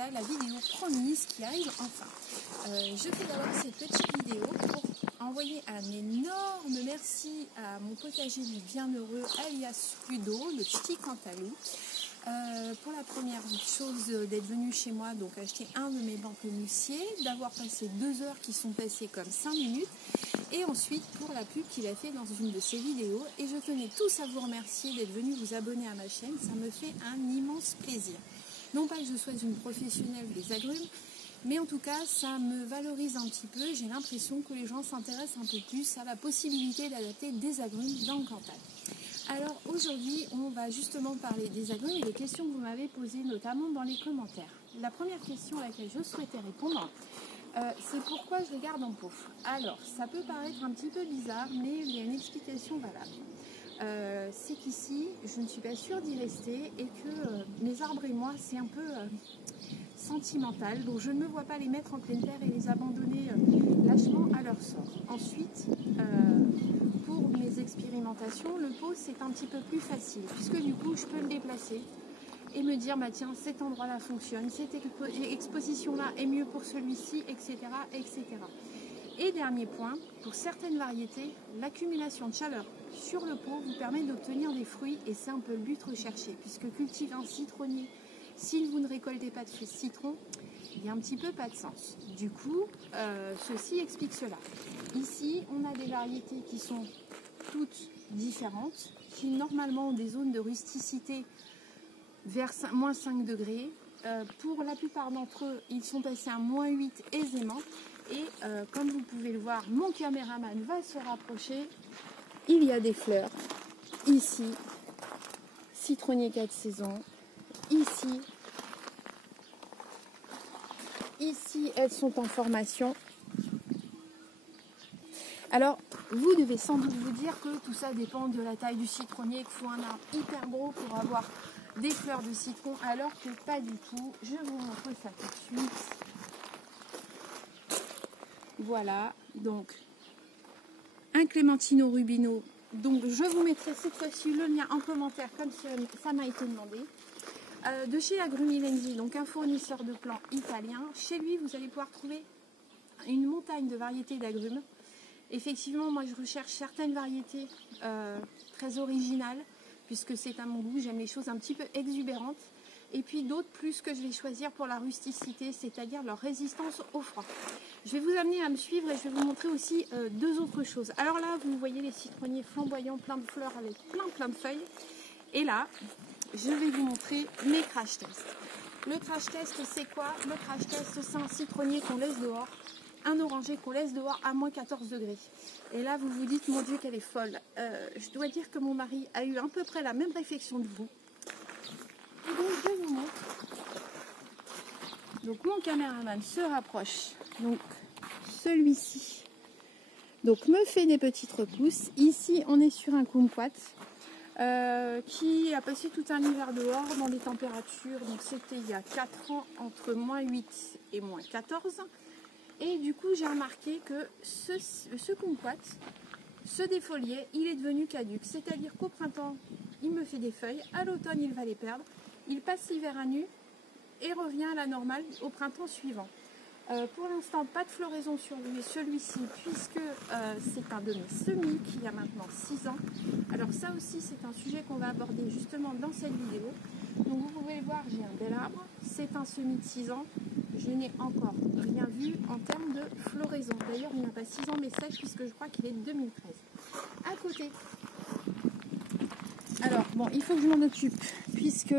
voilà la vidéo promise qui arrive enfin. Je fais d'abord cette petite vidéo pour envoyer un énorme merci à mon potager du bienheureux alias Ludo, le petit cantalou. Pour la première chose d'être venu chez moi, donc acheter un de mes pamplemoussiers, d'avoir passé 2 heures qui sont passées comme 5 minutes, et ensuite pour la pub qu'il a fait dans une de ses vidéos. Et je tenais tous à vous remercier d'être venus vous abonner à ma chaîne, ça me fait un immense plaisir. Non pas que je sois une professionnelle des agrumes, mais en tout cas ça me valorise un petit peu. J'ai l'impression que les gens s'intéressent un peu plus à la possibilité d'adapter des agrumes dans le Cantal. Alors aujourd'hui, on va justement parler des agrumes et des questions que vous m'avez posées, notamment dans les commentaires. La première question à laquelle je souhaitais répondre, c'est pourquoi je les garde en pot. Alors, ça peut paraître un petit peu bizarre, mais il y a une explication valable. C'est qu'ici, je ne suis pas sûre d'y rester et que mes arbres et moi, c'est un peu sentimental. Donc, je ne me vois pas les mettre en pleine terre et les abandonner lâchement à leur sort. Ensuite, pour mes expérimentations, le pot c'est un petit peu plus facile puisque du coup je peux le déplacer et me dire bah tiens cet endroit là fonctionne, cette exposition là est mieux pour celui-ci, etc., etc. Et dernier point, pour certaines variétés, l'accumulation de chaleur sur le pot vous permet d'obtenir des fruits et c'est un peu le but recherché puisque cultiver un citronnier si vous ne récoltez pas de citron, il n'y a un petit peu pas de sens. Du coup, ceci explique cela. Ici, on a des variétés qui sont toutes différentes, qui normalement ont des zones de rusticité vers moins 5 degrés. Pour la plupart d'entre eux, ils sont passés à moins 8 aisément. Et comme vous pouvez le voir, mon caméraman va se rapprocher. Il y a des fleurs. Ici, citronnier 4 saisons. Ici, elles sont en formation. Alors, vous devez sans doute vous dire que tout ça dépend de la taille du citronnier, qu'il faut un arbre hyper gros pour avoir des fleurs de citron, alors que pas du tout. Je vous montre ça tout de suite. Voilà, donc un Clémentino Rubino. Donc, je vous mettrai cette fois-ci le lien en commentaire, comme ça m'a été demandé. De chez Agrumilensi, donc un fournisseur de plants italien. Chez lui, vous allez pouvoir trouver une montagne de variétés d'agrumes. Effectivement, moi je recherche certaines variétés très originales, puisque c'est à mon goût, j'aime les choses un petit peu exubérantes. Et puis d'autres plus que je vais choisir pour la rusticité, c'est-à-dire leur résistance au froid. Je vais vous amener à me suivre et je vais vous montrer aussi 2 autres choses. Alors là, vous voyez les citronniers flamboyants, plein de fleurs avec plein de feuilles. Et là, je vais vous montrer mes crash tests. Le crash test, c'est quoi? Le crash test, c'est un citronnier qu'on laisse dehors, un oranger qu'on laisse dehors à moins 14 degrés. Et là, vous vous dites, mon Dieu, qu'elle est folle. Je dois dire que mon mari a eu à peu près la même réflexion que vous. Et donc, je vous montre. Donc, mon caméraman se rapproche. Donc, celui-ci. Donc, me fait des petites repousses. Ici, on est sur un kumquat. Qui a passé tout un hiver dehors dans des températures, donc c'était il y a 4 ans, entre moins 8 et moins 14. Et du coup, j'ai remarqué que ce kumquat, ce défolier, il est devenu caduc. C'est-à-dire qu'au printemps, il me fait des feuilles, à l'automne, il va les perdre. Il passe l'hiver à nu et revient à la normale au printemps suivant. Pour l'instant, pas de floraison sur celui-ci, puisque c'est un de mes semis qui a maintenant 6 ans. Alors ça aussi, c'est un sujet qu'on va aborder justement dans cette vidéo. Donc vous pouvez voir, j'ai un bel arbre. C'est un semis de 6 ans. Je n'ai encore rien vu en termes de floraison. D'ailleurs, il n'a pas 6 ans, mais 7, puisque je crois qu'il est de 2013. À côté. Alors, bon, il faut que je m'en occupe, puisque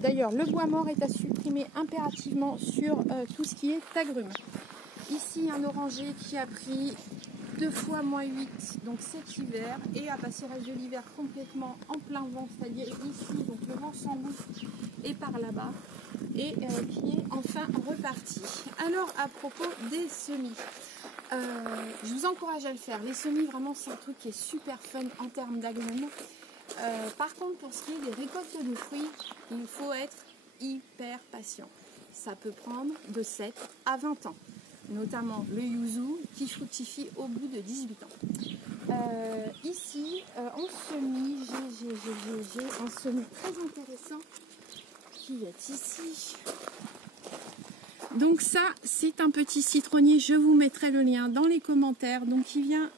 d'ailleurs, le bois mort est à supprimer impérativement sur tout ce qui est agrumes. Ici, un oranger qui a pris 2 fois moins 8, donc cet hiver, et a passé le reste de l'hiver complètement en plein vent, c'est-à-dire ici, donc le vent s'engouffre et par là-bas, et qui est enfin reparti. Alors, à propos des semis, je vous encourage à le faire. Les semis, vraiment, c'est un truc qui est super fun en termes d'agrumes. Par contre, pour ce qui est des récoltes de fruits, il faut être hyper patient. Ça peut prendre de 7 à 20 ans, notamment le yuzu qui fructifie au bout de 18 ans. Ici, en semis, j'ai un semis très intéressant qui est ici. donc ça c'est un petit citronnier, je vous mettrai le lien dans les commentaires. Donc il vient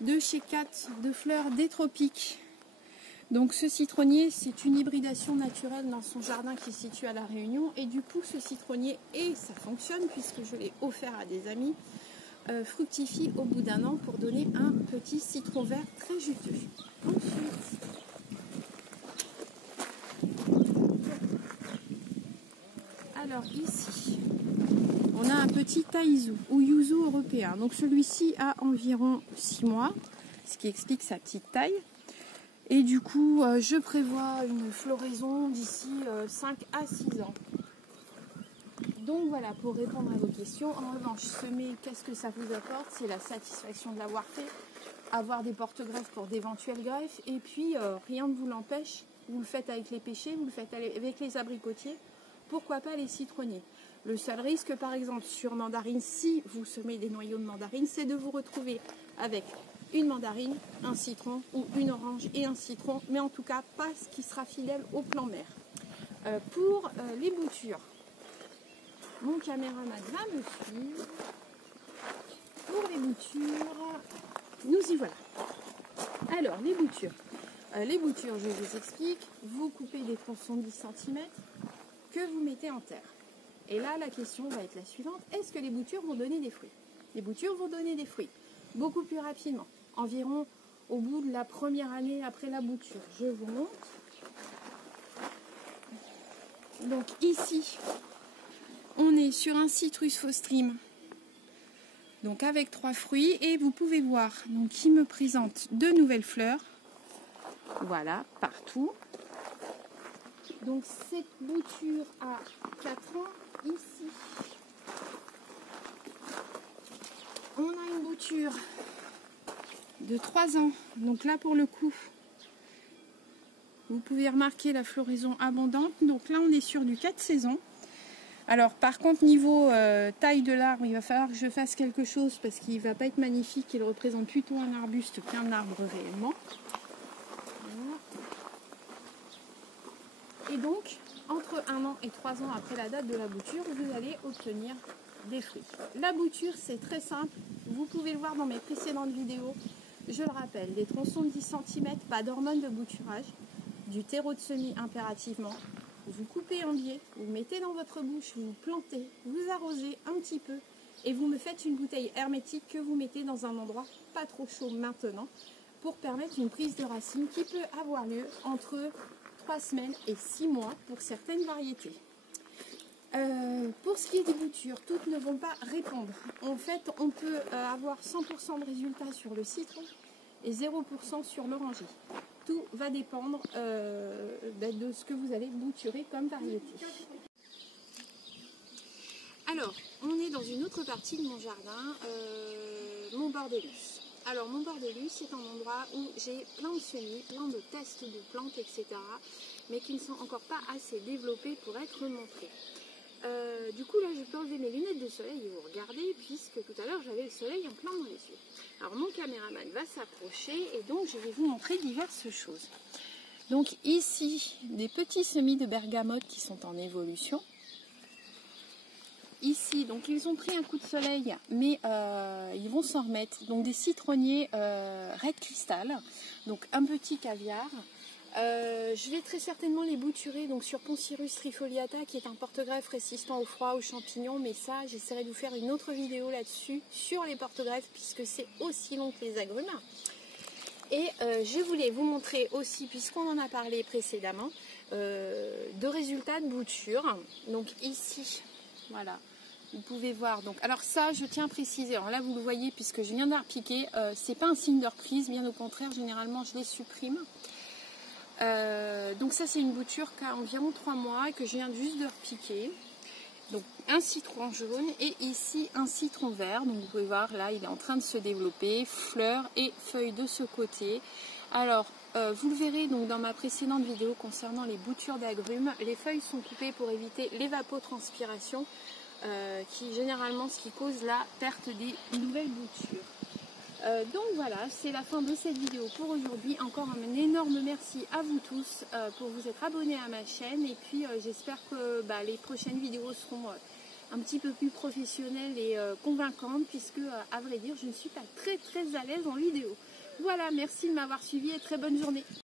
de chez Cat de Fleurs des Tropiques. Donc ce citronnier, c'est une hybridation naturelle dans son jardin qui est situé à La Réunion. Et du coup ce citronnier, et ça fonctionne puisque je l'ai offert à des amis, fructifie au bout d'un an pour donner un petit citron vert très juteux. Ensuite, alors ici, on a un petit taïzu ou yuzu européen. Donc celui-ci a environ 6 mois, ce qui explique sa petite taille. Et du coup, je prévois une floraison d'ici 5 à 6 ans. Donc voilà, pour répondre à vos questions. En revanche, semer, qu'est-ce que ça vous apporte? C'est la satisfaction de l'avoir fait, avoir des porte-greffes pour d'éventuelles greffes, et puis rien ne vous l'empêche. Vous le faites avec les pêchers, vous le faites avec les abricotiers, pourquoi pas les citronniers. Le seul risque, par exemple, sur mandarine, si vous semez des noyaux de mandarine, c'est de vous retrouver avec une mandarine, un citron, ou une orange et un citron, mais en tout cas pas ce qui sera fidèle au plan mer. Pour les boutures, mon caméraman va me suivre. Pour les boutures, nous y voilà. Alors, les boutures. Je vous explique. Vous coupez des tronçons de 10 cm que vous mettez en terre. Et là, la question va être la suivante. Est-ce que les boutures vont donner des fruits? Les boutures vont donner des fruits beaucoup plus rapidement. Environ au bout de la première année après la bouture. Je vous montre. Donc ici, on est sur un citrus Faustream, donc avec 3 fruits, et vous pouvez voir donc qui me présente de nouvelles fleurs. Voilà, partout. Donc cette bouture a 4 ans ici. On a une bouture de 3 ans. Donc là pour le coup, vous pouvez remarquer la floraison abondante. Donc là on est sur du 4 saisons. Alors par contre niveau taille de l'arbre, il va falloir que je fasse quelque chose parce qu'il ne va pas être magnifique. Il représente plutôt un arbuste qu'un arbre réellement. Voilà. Et donc entre 1 an et 3 ans après la date de la bouture, vous allez obtenir des fruits. La bouture c'est très simple. Vous pouvez le voir dans mes précédentes vidéos. Je le rappelle, des tronçons de 10 cm, pas d'hormones de bouturage, du terreau de semis impérativement. Vous coupez en biais, vous mettez dans votre bouche, vous plantez, vous arrosez un petit peu et vous me faites une bouteille hermétique que vous mettez dans un endroit pas trop chaud maintenant pour permettre une prise de racines qui peut avoir lieu entre 3 semaines et 6 mois pour certaines variétés. Pour ce qui est des boutures, toutes ne vont pas répondre. En fait, on peut avoir 100% de résultats sur le citron et 0% sur l'oranger. Tout va dépendre de ce que vous allez bouturer comme variété. Alors, on est dans une autre partie de mon jardin, mon bordélus. Alors, mon bordélus, c'est un endroit où j'ai plein de semis, plein de tests de plantes, etc. mais qui ne sont encore pas assez développés pour être montrés. Du coup là je peux enlever mes lunettes de soleil et vous regarder puisque tout à l'heure j'avais le soleil en plein dans les yeux. Alors mon caméraman va s'approcher et donc je vais vous montrer diverses choses. Donc ici des petits semis de bergamote qui sont en évolution. Ici donc ils ont pris un coup de soleil mais ils vont s'en remettre. Donc des citronniers Red Crystal, donc un petit caviar. Je vais très certainement les bouturer donc sur Poncirus trifoliata qui est un porte-greffe résistant au froid, aux champignons, mais ça j'essaierai de vous faire une autre vidéo là-dessus sur les porte-greffes puisque c'est aussi long que les agrumes. Et je voulais vous montrer aussi, puisqu'on en a parlé précédemment, de résultats de bouture. Donc ici, voilà, vous pouvez voir. Donc, alors ça, je tiens à préciser, alors là vous le voyez puisque je viens de la repiquer, c'est pas un signe de reprise, bien au contraire, généralement je les supprime. Donc ça c'est une bouture qui a environ 3 mois et que je viens juste de repiquer. Donc un citron jaune et ici un citron vert. Donc vous pouvez voir là il est en train de se développer, fleurs et feuilles de ce côté. Alors vous le verrez donc dans ma précédente vidéo concernant les boutures d'agrumes, les feuilles sont coupées pour éviter l'évapotranspiration qui généralement ce qui cause la perte des nouvelles boutures. Donc voilà, c'est la fin de cette vidéo pour aujourd'hui. Encore un énorme merci à vous tous pour vous être abonnés à ma chaîne. Et puis j'espère que les prochaines vidéos seront un petit peu plus professionnelle et convaincante, puisque à vrai dire je ne suis pas très à l'aise en vidéo. Voilà, merci de m'avoir suivi et très bonne journée.